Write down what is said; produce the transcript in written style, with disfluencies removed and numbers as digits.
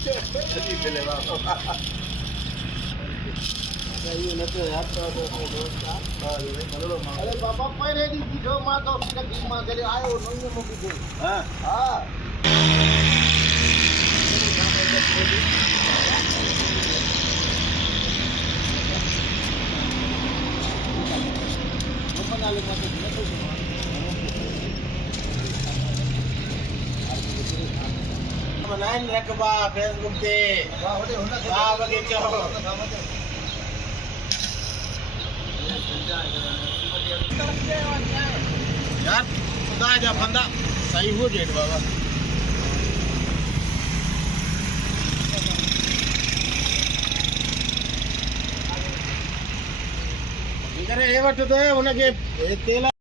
अरे बाबा पहले दी दिखो मां तो की मां चले आयो नहीं मो की हां हां मनाइन रखबा फेसबुक पे हां बगे चहो यार खुदा जा बंदा सही हो डेट बाबा इधर ए वक्त तो है उनके तेल